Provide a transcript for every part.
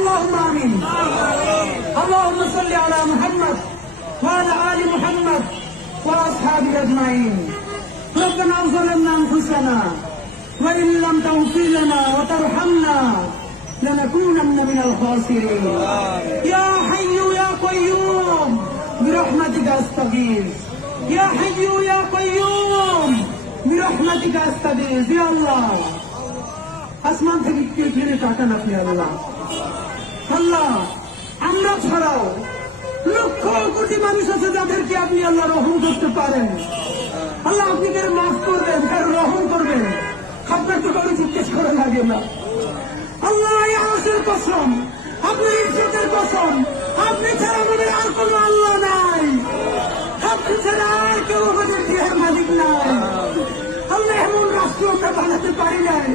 اللهم آمين. اللهم صل على محمد وعلى آل محمد وأصحابه أجمعين. ربنا ظلمنا أنفسنا وإن لم تغفر لنا وترحمنا لنكونن من الخاسرين. يا حي يا قيوم برحمتك أستغيث. يا حي يا قيوم برحمتك أستغيث. يا الله আসমান থেকে কেউ ফিরে তাকান আপনি আল্লাহ। আল্লাহ আমরা ছাড়াও লক্ষ কোটি মানুষ আছে যাদেরকে আপনি আল্লাহ রহম করতে পারেন। আল্লাহ আপনি কারো মাফ করবেন, কারো রহম করবেন, আপনার তো কারো জিজ্ঞেস করা লাগে না। আল্লাহ আল্লাহের কসম, আপনার ইজ্জতের কসম, আপনি ছাড়া আমাদের আর কোন আল্লাহ নাই, আপনি ছাড়া আর কেউ আমাদের দেহের মালিক নাই। আল্লাহ এমন রাষ্ট্র আমরা বানাতে পারি নাই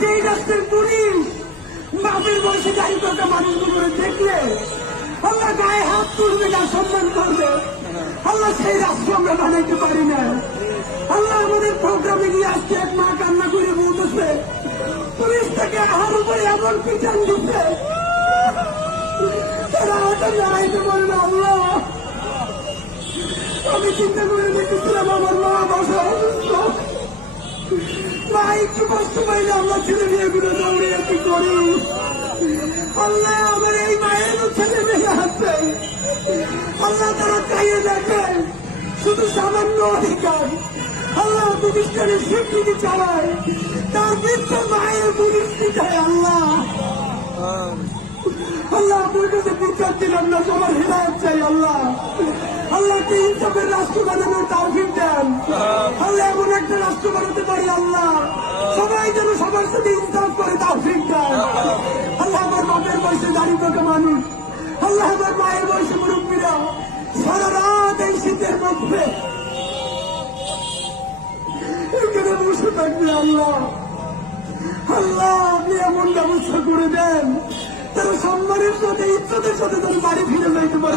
যেই রাষ্ট্রের পুলিশ বাপের বয়সে দাঁড়িয়ে থাকা মানুষগুলো দেখলে আল্লাহ গায়ে হাত তুলবে না, সম্মান করবে। আল্লাহ সেই রাষ্ট্র আমরা বানাইতে পারি না। আল্লাহ আমাদের প্রোগ্রামে গিয়ে আসছে এক মা কান্না করে বলতেছে পুলিশ থেকে আমার উপরে এমন পিছন দিচ্ছে তারা হয়তো দাঁড়াইতে পারে না। আল্লাহ আমি চিন্তা করে দেখেছিলাম আমার মা বাসা অসুস্থ, মা একটু কষ্ট পাইলে আমরা ছেলে মেয়েগুলো দৌড়িয়ে কি করি। আল্লাহ আমার এই মায়ের ছেলে মেয়ে আছে, আল্লাহ তারা চাইয়ে দেখে শুধু সামান্য অধিকার। আল্লাহ প্রতিষ্ঠানের স্বীকৃতি চালায়, তার বৃদ্ধ মায়ের পুলিশ পিঠায়। আল্লাহ আল্লাহ আপনার কাছে বিচার দিলাম না, সবার হেদায়ত চাই। আল্লাহ আল্লাহকে ইনসাফের রাষ্ট্র বানানোর তৌফিক দেন। আল্লাহ এমন একটা রাষ্ট্র বানাতে পারি আল্লাহ সবাই যেন সবার সাথে ইনসাফ করে তৌফিক দেন। আল্লাহ আমার বাপের বয়সে দাঁড়িয়ে থাকা মানুষ, আল্লাহ আমার মায়ের বয়সে মুরব্বীরা সারা রাত এই শীতের মধ্যে এখানে বসে থাকবে। আল্লাহ আল্লাহ আপনি এমন ব্যবস্থা করে দেন তারা সম্মানের সাথে ইজ্জতের সাথে তার বাড়ি ফিরে যাইতে পারে।